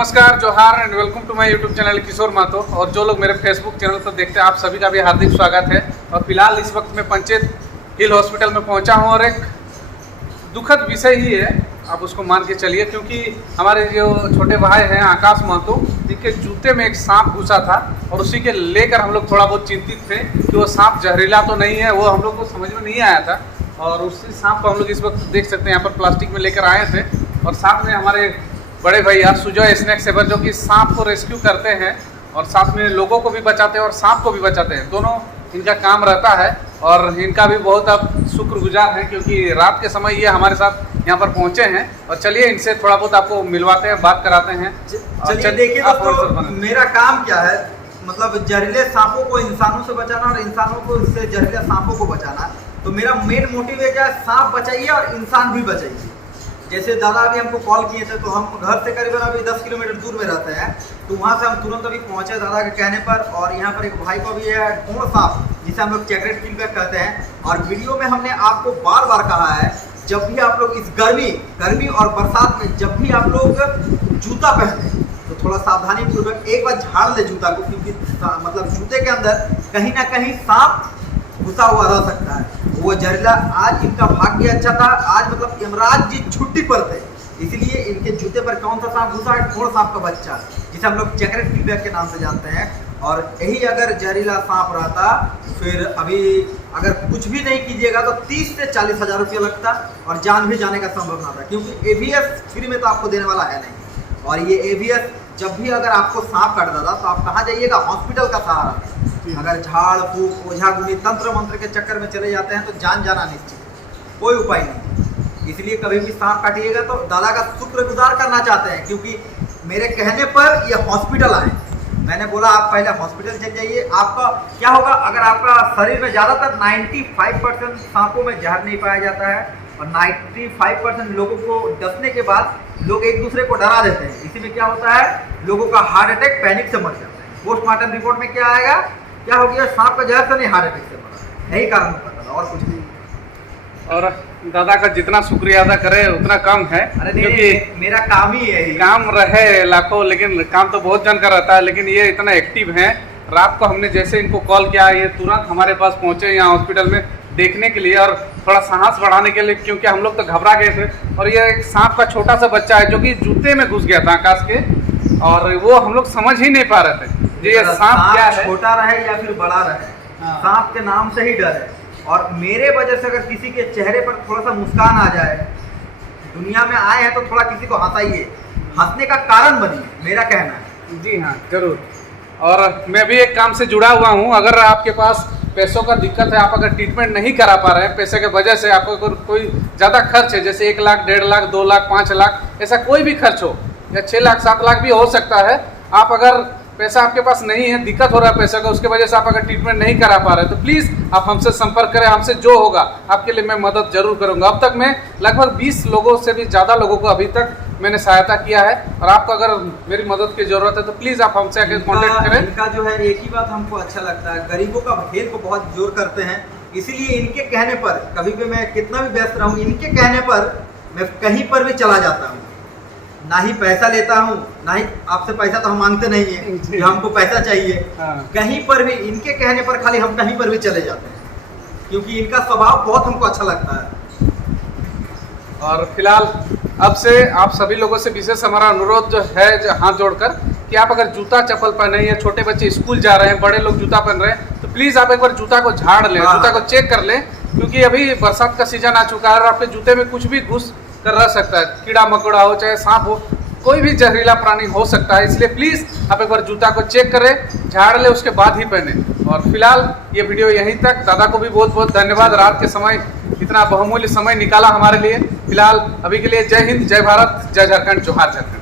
नमस्कार, जोहार and welcome to my YouTube channel Kishore Mahato. और जो लोग मेरे फेसबुक चैनल पर देखते हैं, आप सभी का भी हार्दिक स्वागत है। और फिलहाल इस वक्त मैं पंचायत हिल हॉस्पिटल में पहुंचा हूं और एक दुखद विषय ही है, आप उसको मान के चलिए, क्योंकि हमारे जो छोटे भाई हैं आकाश महतो, इनके जूते में एक सांप घुसा था और उसी के लेकर हम लोग थोड़ा बहुत चिंतित थे कि वो सांप जहरीला तो नहीं है, वो हम लोग को समझ में नहीं आया था। और उसी सांप को हम लोग इस वक्त देख सकते हैं यहाँ पर प्लास्टिक में लेकर आए थे। और साथ में हमारे बड़े भैया सुजय स्नैक सेवर जो कि सांप को रेस्क्यू करते हैं और साथ में लोगों को भी बचाते हैं और सांप को भी बचाते हैं, दोनों इनका काम रहता है। और इनका भी बहुत अब शुक्रगुजार हैं क्योंकि रात के समय ये हमारे साथ यहाँ पर पहुँचे हैं। और चलिए इनसे थोड़ा बहुत आपको मिलवाते हैं, बात कराते हैं। चलिए देखिए दोस्तों, मेरा काम क्या है, मतलब जहरीले सांपों को इंसानों से बचाना और इंसानों को इससे जहरीले सांपों को बचाना। तो मेरा मेन मोटिव है क्या, सांप बचाइए और इंसान भी बचाइए। जैसे दादा अभी हमको कॉल किए थे, तो हम घर से करीबन अभी 10 किलोमीटर दूर में रहते हैं, तो वहाँ से हम तुरंत अभी पहुँचे दादा के कहने पर। और यहाँ पर एक भाई को भी है पूर्ण सांप, जिसे हम लोग चेकरेट फीडबैक कहते हैं। और वीडियो में हमने आपको बार बार कहा है, जब भी आप लोग इस गर्मी और बरसात में जब भी आप लोग जूता पहने तो थोड़ा सावधानी पूर्वक एक बार झाड़ ले जूता को, क्योंकि मतलब जूते के अंदर कहीं ना कहीं सांप घुसा हुआ रह सकता है। वो जहरीला, आज इनका भाग्य अच्छा था, आज मतलब यमराज जी छुट्टी पर थे, इसलिए इनके जूते पर कौन सा सांप घुसा है, ठोड़ सांप का बच्चा, जिसे हम लोग चेकरेट फीडबैक के नाम से जानते हैं। और यही अगर जहरीला सांप रहता, फिर अभी अगर कुछ भी नहीं कीजिएगा तो 30 से 40 हज़ार रुपया लगता और जान भी जाने का संभावना था, क्योंकि AVS फ्री में तो आपको देने वाला है नहीं। और ये AVS जब भी अगर आपको सांप काट देता तो आप कहाँ जाइएगा, हॉस्पिटल का सहारा। अगर झाड़ फूक ओझा गुनी तंत्र मंत्र के चक्कर में चले जाते हैं तो जान जाना निश्चित, कोई उपाय नहीं। इसलिए कभी भी सांप काटिएगा तो दादा का शुक्रगुजार करना चाहते हैं, क्योंकि मेरे कहने पर ये हॉस्पिटल आए। मैंने बोला आप पहले हॉस्पिटल चल जाइए। आपका क्या होगा, अगर आपका शरीर में ज़्यादातर 95% सांपों में जहर नहीं पाया जाता है, और 95% लोगों को डसने के बाद लोग एक दूसरे को डरा देते हैं। इसी में क्या होता है, लोगों का हार्ट अटैक, पैनिक से मर जाता है। पोस्टमार्टम रिपोर्ट में क्या आएगा, क्या हो गया, सांप का जहर से नहीं, हार्ट अटैक से मरा। यही कारण होता था और कुछ नहीं। और दादा का जितना शुक्रिया अदा करे उतना कम है, क्योंकि मेरा काम ही है। काम रहे लाखों, लेकिन काम तो बहुत जन का रहता है, लेकिन ये इतना एक्टिव हैं। रात को हमने जैसे इनको कॉल किया, ये तुरंत हमारे पास पहुंचे यहाँ हॉस्पिटल में देखने के लिए और थोड़ा साहस बढ़ाने के लिए, क्योंकि हम लोग तो घबरा गए थे। और ये एक सांप का छोटा सा बच्चा है जो कि जूते में घुस गया था आकाश के, और वो हम लोग समझ ही नहीं पा रहे थे ये सांप क्या है, छोटा रहे या फिर बड़ा रहे, सांप के नाम से ही डर है। और मेरे वजह से अगर किसी के चेहरे पर थोड़ा सा मुस्कान आ जाए, दुनिया में आए हैं तो थोड़ा किसी को हंसाइए, हंसने का कारण बनिए, मेरा कहना है। जी हाँ, जरूर। और मैं भी एक काम से जुड़ा हुआ हूँ, अगर आपके पास पैसों का दिक्कत है, आप अगर ट्रीटमेंट नहीं करा पा रहे हैं पैसे के वजह से, आपको कोई ज़्यादा खर्च है, जैसे 1 लाख, 1.5 लाख, 2 लाख, 5 लाख, ऐसा कोई भी खर्च हो, या 6 लाख, 7 लाख भी हो सकता है, आप अगर पैसा आपके पास नहीं है, दिक्कत हो रहा है पैसे का, उसके वजह से आप अगर ट्रीटमेंट नहीं करा पा रहे, तो प्लीज़ आप हमसे संपर्क करें। हमसे जो होगा आपके लिए मैं मदद जरूर करूंगा। अब तक मैं लगभग 20 लोगों से भी ज़्यादा लोगों को अभी तक मैंने सहायता किया है, और आपको अगर मेरी मदद की ज़रूरत है तो प्लीज़ आप हमसे आकर कॉन्टेक्ट करें। इनका जो है एक ही बात हमको अच्छा लगता है, गरीबों का हेल्प को बहुत जोर करते हैं। इसीलिए इनके कहने पर, कभी भी मैं कितना भी व्यस्त रहूँ, इनके कहने पर मैं कहीं पर भी चला जाता हूँ। ना ही पैसा लेता हूँ, ना ही आपसे पैसा तो हम मांगते नहीं है कि हमको पैसा चाहिए। कहीं पर भी इनके कहने पर खाली हम कहीं पर भी चले जाते हैं, क्योंकि इनका स्वभाव बहुत हमको अच्छा लगता है। और फिलहाल अब से आप सभी लोगों से विशेष हमारा अनुरोध जो है, जो हाथ जोड़कर, कि आप अगर जूता चप्पल पहने, या छोटे बच्चे स्कूल जा रहे हैं, बड़े लोग जूता पहन रहे हैं, तो प्लीज़ आप एक बार जूता को झाड़ लें, जूता को चेक कर लें, क्योंकि अभी बरसात का सीजन आ चुका है और आपके जूते में कुछ भी घुस कर रह सकता है, कीड़ा मकोड़ा हो, चाहे सांप हो, कोई भी जहरीला प्राणी हो सकता है। इसलिए प्लीज़ आप एक बार जूता को चेक करें, झाड़ ले, उसके बाद ही पहने। और फिलहाल ये वीडियो यहीं तक। दादा को भी बहुत बहुत धन्यवाद, रात के समय इतना बहुमूल्य समय निकाला हमारे लिए। फिलहाल अभी के लिए जय हिंद, जय भारत, जय झारखंड, जोहार झारखंड।